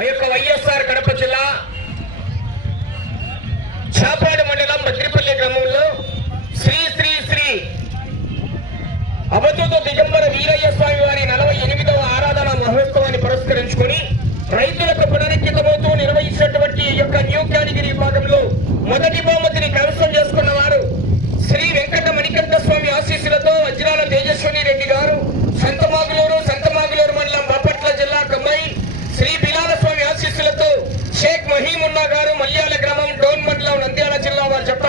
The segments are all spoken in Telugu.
ఆ యొక్క వైఎస్ఆర్ కడప జిల్లా చాపాడు మండలం భద్రిపల్లి గ్రామంలో శ్రీ శ్రీ శ్రీ అవధూత దిగంబర వీరయ్య స్వామి వారి నలభై ఎనిమిదవ ఆరాధన మహోత్సవాన్ని పురస్కరించుకొని రైతులకు పునరంకితమవుతూ నిర్వహించినటువంటి ఈ యొక్క న్యూ కేటగిరీ విభాగంలో మొదటి బహుమతిని కైవసం చేసుకున్న వారు శ్రీ వెంకట మణికంఠ స్వామి ఆశీస్సులతో వజ్రాల తేజస్విని రెడ్డి గారు సంతమాగులూరు సంతమాగులూరు మండలం బాపట్ల జిల్లా కమ్మాయి శ్రీ బిలాల స్వామి ఆశీస్సులతో షేక్ మహీముల్లా గారు మల్యాల గ్రామం డోన్ మండలం నంద్యాల జిల్లా వారు జత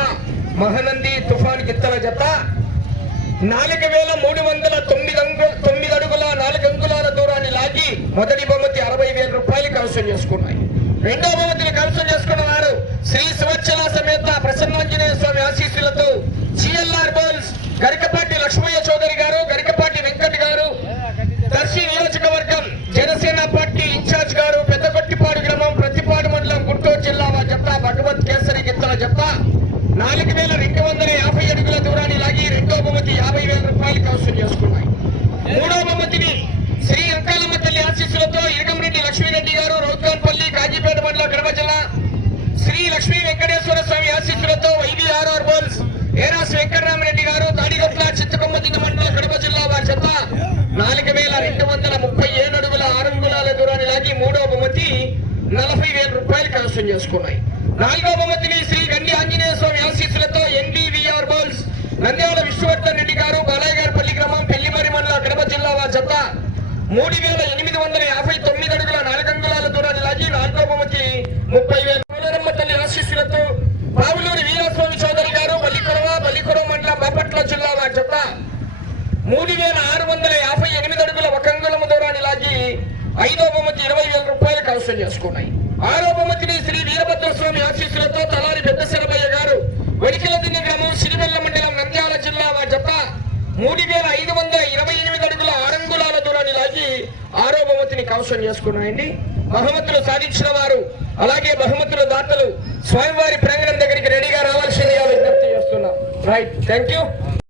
మహనంది తుఫాన్ గిత్తల జత నాలుగు వేల మూడు వందల తొమ్మిది అంగు తొమ్మిది అడుగుల నాలుగు అంగుళాల దూరాన్ని లాగి మొదటి బహుమతి అరవై వేల రూపాయలు కవసం చేసుకున్నాయి. రెండో బహుమతిని కవసం చేసుకున్న వారు శ్రీ శివచ్చల సమేత ప్రసన్నాంజనేయ స్వామి ఆశీస్సులతో సిఎల్ఆర్ బోల్స్ గరికపల్లి లక్ష్మయ్య చౌదరి గారు గరికపాటి వెంకట్ గారు దర్శి నియోజకవర్గం జనసేన పార్టీ ఇన్ఛార్జ్ గారు పెద్దగొట్టిపాడు గ్రామం ప్రతిపాడు మండలం గుంటూరు జిల్లా వారి జత భగవత్ కేసరి చెప్తా. నాలుగు వేల రెండు వందల యాభై అడుగుల దూరాన్ని లాగి రెండో బహుమతి యాభై వేల రూపాయలు కవసం చేసుకున్నాయి. మూడో బహుమతిని శ్రీ అంకాలమ్మ తల్లి ఆశీస్సులతో ఇరగంరెడ్డి లక్ష్మీరెడ్డి గారు రౌద్గాన్పల్లి కాజీపేట మండల కడప జిల్లా శ్రీ లక్ష్మీ వెంకటేశ్వర స్వామి ఆశీస్సులతో వైబీఆర్ఆర్ బోల్స్ ఏరాస్ వెంకటరామరెడ్డి గారు దాడిగొట్ల చిత్తకొమ్మదిన్న మండలం కడప జిల్లా వారి చెత్త నాలుగు వేల రెండు వందల ముప్పై ఏడు అడుగుల ఆరు అంగుళాల దూరాన్ని లాగి మూడో బహుమతి నలభై వేల రూపాయలు కైవసం చేసుకున్నాయి. నాలుగో బహుమతిని శ్రీ గండి ఆంజనేయ స్వామి ఆశీస్సులతో ఎన్డీవీఆర్ బాల్స్ నంద్యాల విష్ణువర్ధన్ రెడ్డి గారు బాలయ్య గారిపల్లి గ్రామం పెళ్ళిమరి మండల కడప జిల్లా వారి చెత్త మూడు వేల ఎనిమిది వందల యాభై తొమ్మిది అడుగుల నాలుగు అంగుళాల దూరాన్ని లాగి నాలుగో బహుమతి ముప్పై వేల తల్లి ఆశీస్సులతో పావులూరి వీరస్వామి చౌదరి గారు బల్లికొరవ బల్లికొరవ మండలం బాపట్ల జిల్లా వారి చెత్త మూడు వేల ఆరు వందల యాభై ఎనిమిది అడుగుల ఒక అంగుళము దూరాన్ని లాగి ఐదో బహుమతి ఇరవై వేల రూపాయలు చేసుకున్నాయి. ఆరో శ్రీ వీరభద్ర స్వామి ఆశీస్సులతో తలారి పెద్ద శరభయ్య గారు వెడికిలదిన్ని గ్రామం సిరివెల్ల మండలం నంద్యాల జిల్లా వారి జత మూడు వేల ఐదు వందల ఇరవై ఎనిమిది అడుగుల ఆరంగుళాల దూరాన్ని లాగి ఆరోపమతిని బహుమతిని కవసం చేసుకున్నాయండి. బహుమతులు సాధించిన వారు అలాగే బహుమతుల దాతలు స్వామివారి ప్రాంగణం దగ్గరికి రెడీగా రావాల్సిందిగా విజ్ఞప్తి చేస్తున్నాం. Right thank you